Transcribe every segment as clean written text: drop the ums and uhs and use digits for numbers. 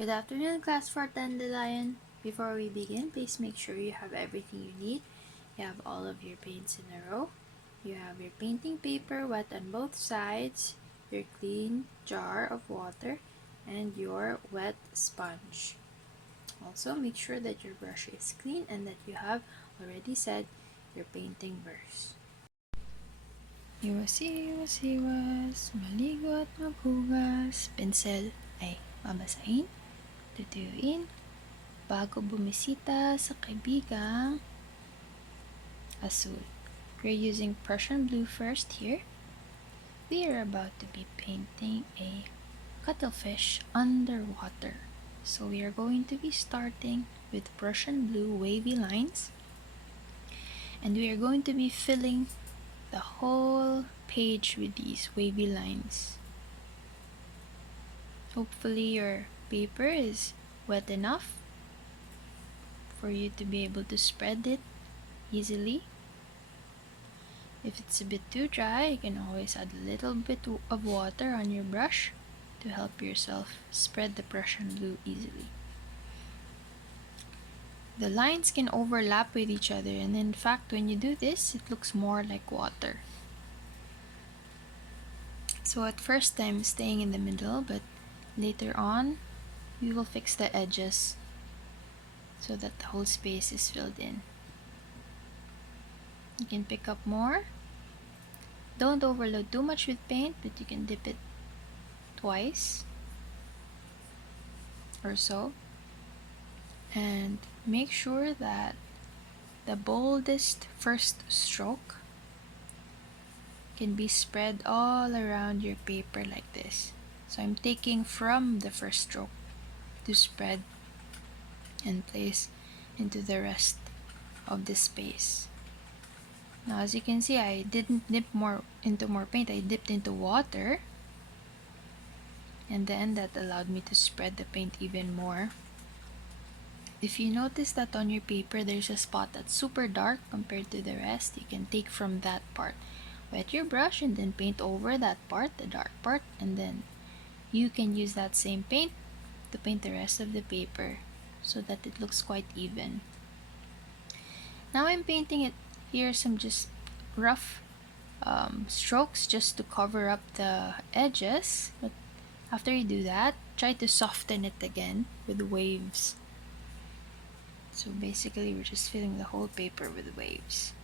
Good afternoon, class for Dandelion. Before we begin, please make sure you have everything you need. You have all of your paints in a row. You have your painting paper wet on both sides, your clean jar of water, and your wet sponge. Also, make sure that your brush is clean and that you have already set your painting brush. Iwas, maligo at maghugas. Pinsel ay babasahin, tutuyuin, bago bumisita sa kaibigang Azul. We're using Prussian blue first here. We are about to be painting a cuttlefish underwater. So we are going to be starting with Prussian blue wavy lines. And we are going to be filling the whole page with these wavy lines. Hopefully your paper is wet enough for you to be able to spread it easily. If it's a bit too dry, you can always add a little bit of water on your brush to help yourself spread the Prussian blue easily. The lines can overlap with each other, and in fact when you do this, it looks more like water. So at first I'm staying in the middle, but later on we will fix the edges so that the whole space is filled in. You can pick up more. Don't overload too much with paint, but you can dip it twice or so. And make sure that the boldest first stroke can be spread all around your paper like this. So I'm taking from the first stroke to spread and place into the rest of the space. Now as you can see, I didn't dip into more paint, I dipped into water, and then that allowed me to spread the paint even more. If you notice that on your paper there's a spot that's super dark compared to the rest, you can take from that part. Wet your brush and then paint over that part, the dark part, and then you can use that same paint to paint the rest of the paper so that it looks quite even. Now I'm painting it here, some just rough strokes just to cover up the edges, but after you do that, try to soften it again with waves. So basically we're just filling the whole paper with waves.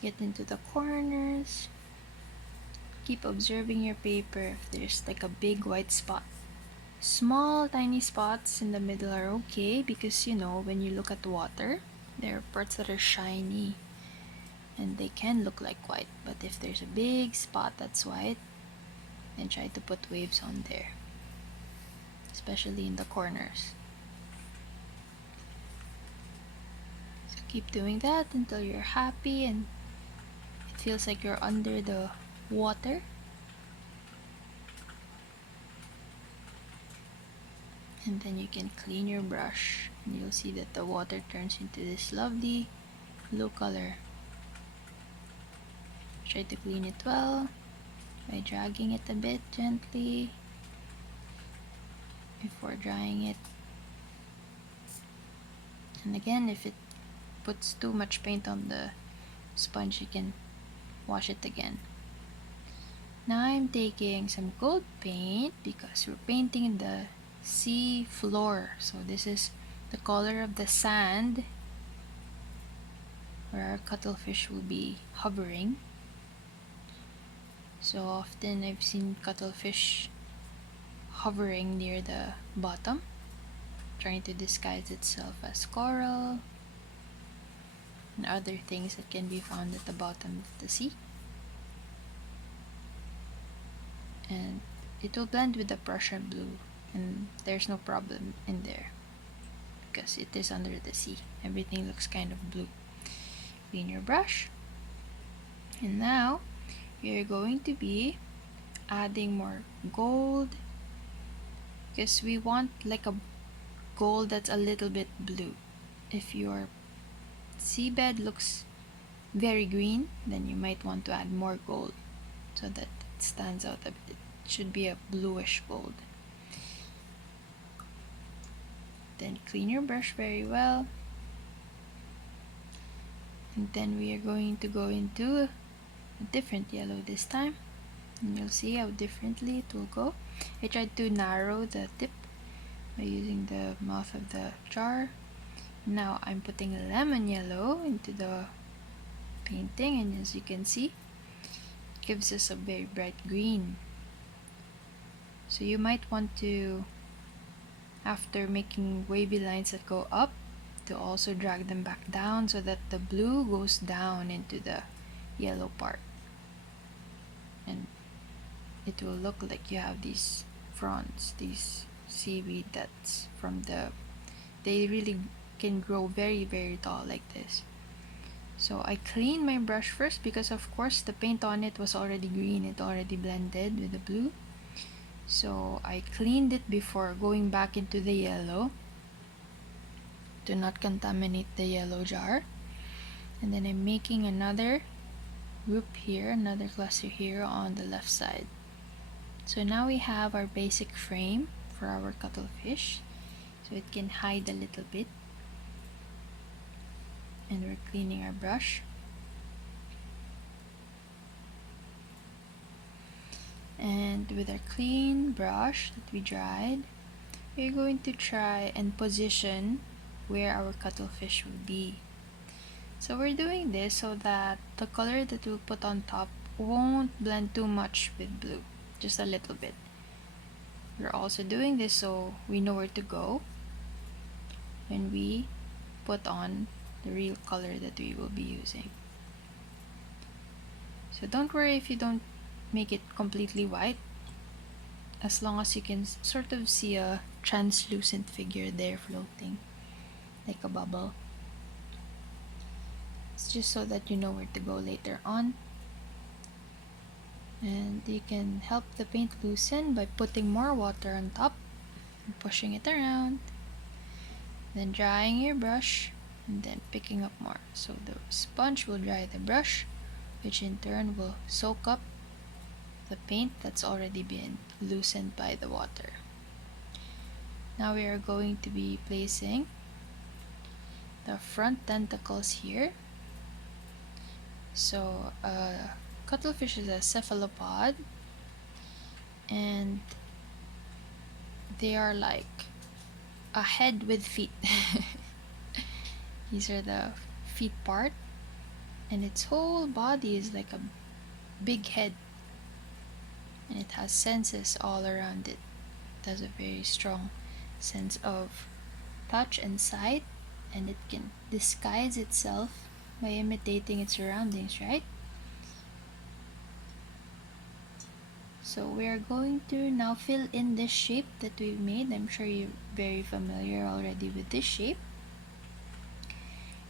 Get into the corners. Keep observing your paper if there's like a big white spot. Small tiny spots in the middle are okay because when you look at water, there are parts that are shiny and they can look like white, but if there's a big spot that's white, then try to put waves on there, especially in the corners. So keep doing that until you're happy and it feels like you're under the water. And then you can clean your brush and you'll see that the water turns into this lovely blue color. Try to clean it well by dragging it a bit gently before drying it. And again, if it puts too much paint on the sponge, you can wash it again. Now I'm taking some gold paint because we're painting the sea floor. So this is the color of the sand where our cuttlefish will be hovering. So often I've seen cuttlefish hovering near the bottom, trying to disguise itself as coral and other things that can be found at the bottom of the sea. And it will blend with the Prussian blue and there's no problem in there because it is under the sea. Everything looks kind of blue. Clean your brush. And now you're going to be adding more gold because we want like a gold that's a little bit blue. If your seabed looks very green, then you might want to add more gold so that it stands out a bit. It should be a bluish gold. Then clean your brush very well. And then we are going to go into a different yellow this time. And you'll see how differently it will go. I tried to narrow the tip by using the mouth of the jar. Now I'm putting lemon yellow into the painting, and as you can see, it gives us a very bright green. So you might want to, after making wavy lines that go up, to also drag them back down so that the blue goes down into the yellow part. And it will look like you have these fronds, these seaweed that's from the, they really can grow very, very tall like this. So I clean my brush first because of course the paint on it was already green, it already blended with the blue. So I cleaned it before going back into the yellow to not contaminate the yellow jar. And then I'm making another group here, another cluster here on the left side. So now we have our basic frame for our cuttlefish, so it can hide a little bit. And we're cleaning our brush. And with our clean brush that we dried, we're going to try and position where our cuttlefish will be. So we're doing this so that the color that we'll put on top won't blend too much with blue, just a little bit. We're also doing this so we know where to go when we put on the real color that we will be using. So don't worry if you don't make it completely white, as long as you can sort of see a translucent figure there floating like a bubble. It's just so that you know where to go later on. And you can help the paint loosen by putting more water on top and pushing it around, then drying your brush and then picking up more. So the sponge will dry the brush, which in turn will soak up the paint that's already been loosened by the water. Now we are going to be placing the front tentacles here. So cuttlefish is a cephalopod, and they are like a head with feet. These are the feet part, and its whole body is like a big head, and it has senses all around it. It has a very strong sense of touch and sight, and it can disguise itself by imitating its surroundings, right? So we are going to now fill in this shape that we've made. I'm sure you're very familiar already with this shape.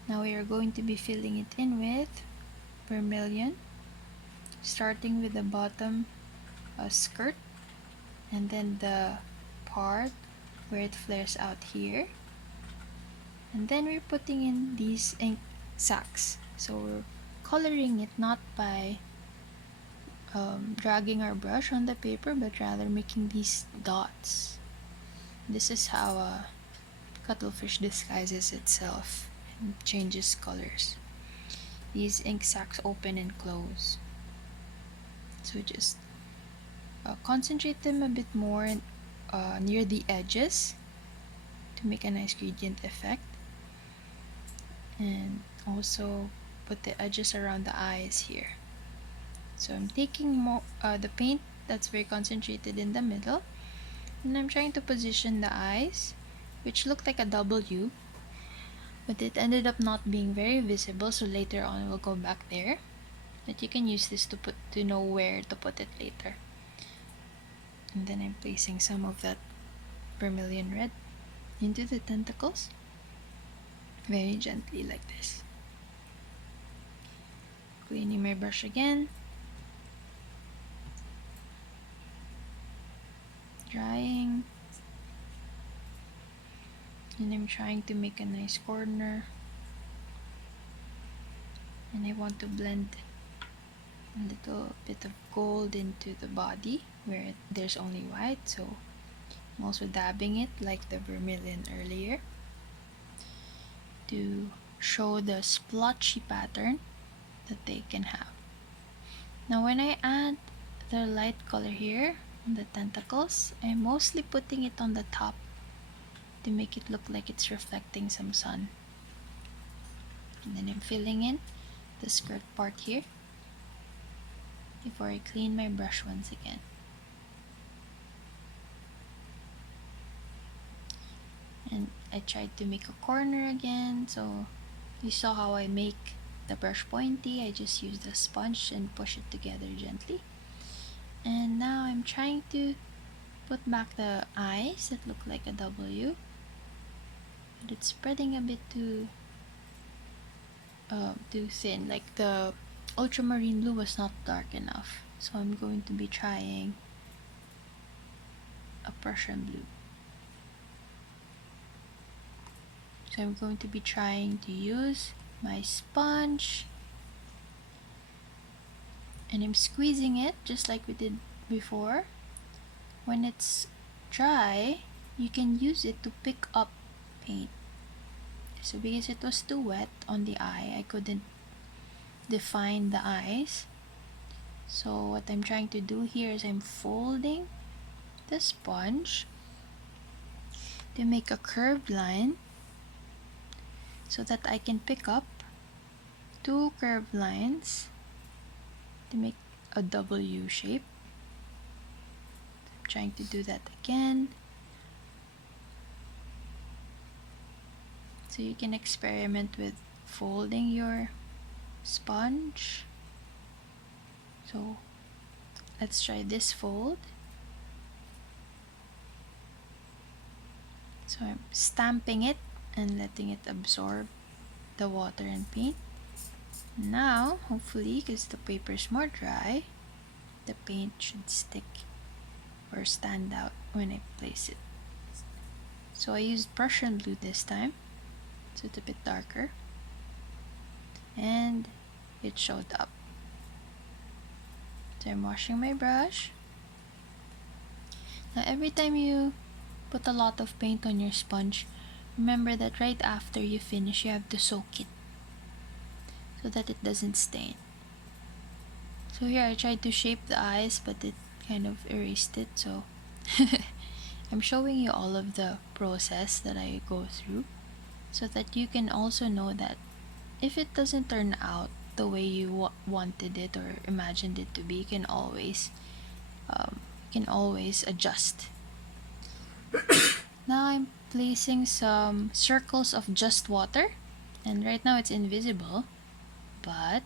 Now we are going to be filling it in with vermilion, starting with the bottom skirt, and then the part where it flares out here. And then we're putting in these ink sacs. So we're coloring it not by dragging our brush on the paper, but rather making these dots. This is how a cuttlefish disguises itself and changes colors. These ink sacs open and close. So just concentrate them a bit more near the edges to make a nice gradient effect. And also put the edges around the eyes here. So I'm taking more the paint that's very concentrated in the middle, and I'm trying to position the eyes, which looked like a W, but it ended up not being very visible, so later on we'll go back there. But you can use this to know where to put it later. And then I'm placing some of that vermilion red into the tentacles, very gently like this. Cleaning my brush again, drying, and I'm trying to make a nice corner. And I want to blend a little bit of gold into the body where there's only white, so I'm also dabbing it like the vermilion earlier to show the splotchy pattern that they can have. Now when I add the light color here on the tentacles, I'm mostly putting it on the top to make it look like it's reflecting some sun. And then I'm filling in the skirt part here before I clean my brush once again. And I tried to make a corner again, so you saw how I make the brush pointy. I just use the sponge and push it together gently. And now I'm trying to put back the eyes that look like a W, but it's spreading a bit too thin. Like the ultramarine blue was not dark enough, so I'm going to be trying a Prussian blue. So I'm going to be trying to use my sponge, and I'm squeezing it just like we did before. When it's dry, you can use it to pick up paint. So because it was too wet on the eye, I couldn't define the eyes. So what I'm trying to do here is I'm folding the sponge to make a curved line so that I can pick up two curved lines to make a W shape. I'm trying to do that again. So you can experiment with folding your sponge. So let's try this fold. So I'm stamping it and letting it absorb the water and paint. Now, hopefully, because the paper is more dry, the paint should stick or stand out when I place it. So I used Prussian blue this time, so it's a bit darker, and it showed up. So I'm washing my brush. Now every time you put a lot of paint on your sponge, remember that right after you finish, you have to soak it so that it doesn't stain. So here I tried to shape the eyes, but it kind of erased it, so I'm showing you all of the process that I go through so that you can also know that if it doesn't turn out the way you wanted it or imagined it to be, you can always adjust. Now I'm placing some circles of just water, and right now it's invisible, but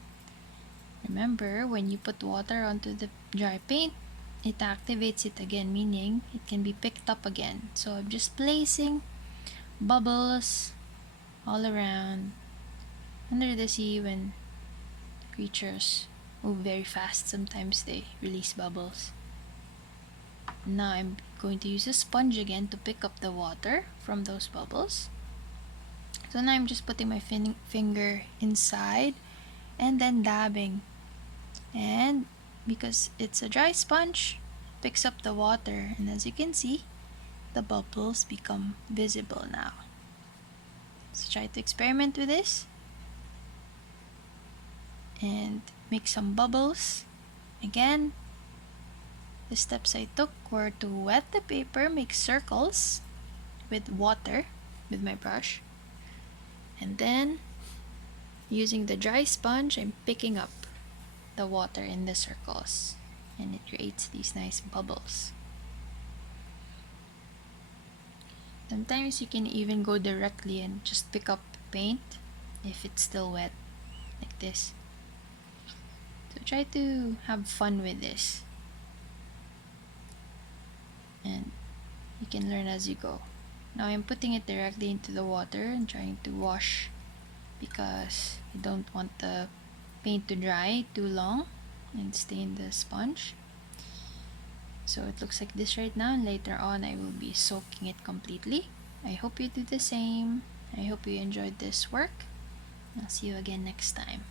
remember, when you put water onto the dry paint, it activates it again, meaning it can be picked up again. So I'm just placing bubbles all around. Under the sea, when creatures move very fast, sometimes they release bubbles. Now I'm going to use a sponge again to pick up the water from those bubbles. So now I'm just putting my finger inside and then dabbing. And because it's a dry sponge, it picks up the water, and as you can see, the bubbles become visible now. So try to experiment with this and make some bubbles. Again, the steps I took were to wet the paper, make circles with water with my brush, and then using the dry sponge, I'm picking up the water in the circles, and it creates these nice bubbles. Sometimes you can even go directly and just pick up paint if it's still wet, like this. So try to have fun with this, and you can learn as you go. Now I'm putting it directly into the water and trying to wash because I don't want the paint to dry too long and stain the sponge. So it looks like this right now, and later on I will be soaking it completely. I hope you do the same. I hope you enjoyed this work. I'll see you again next time.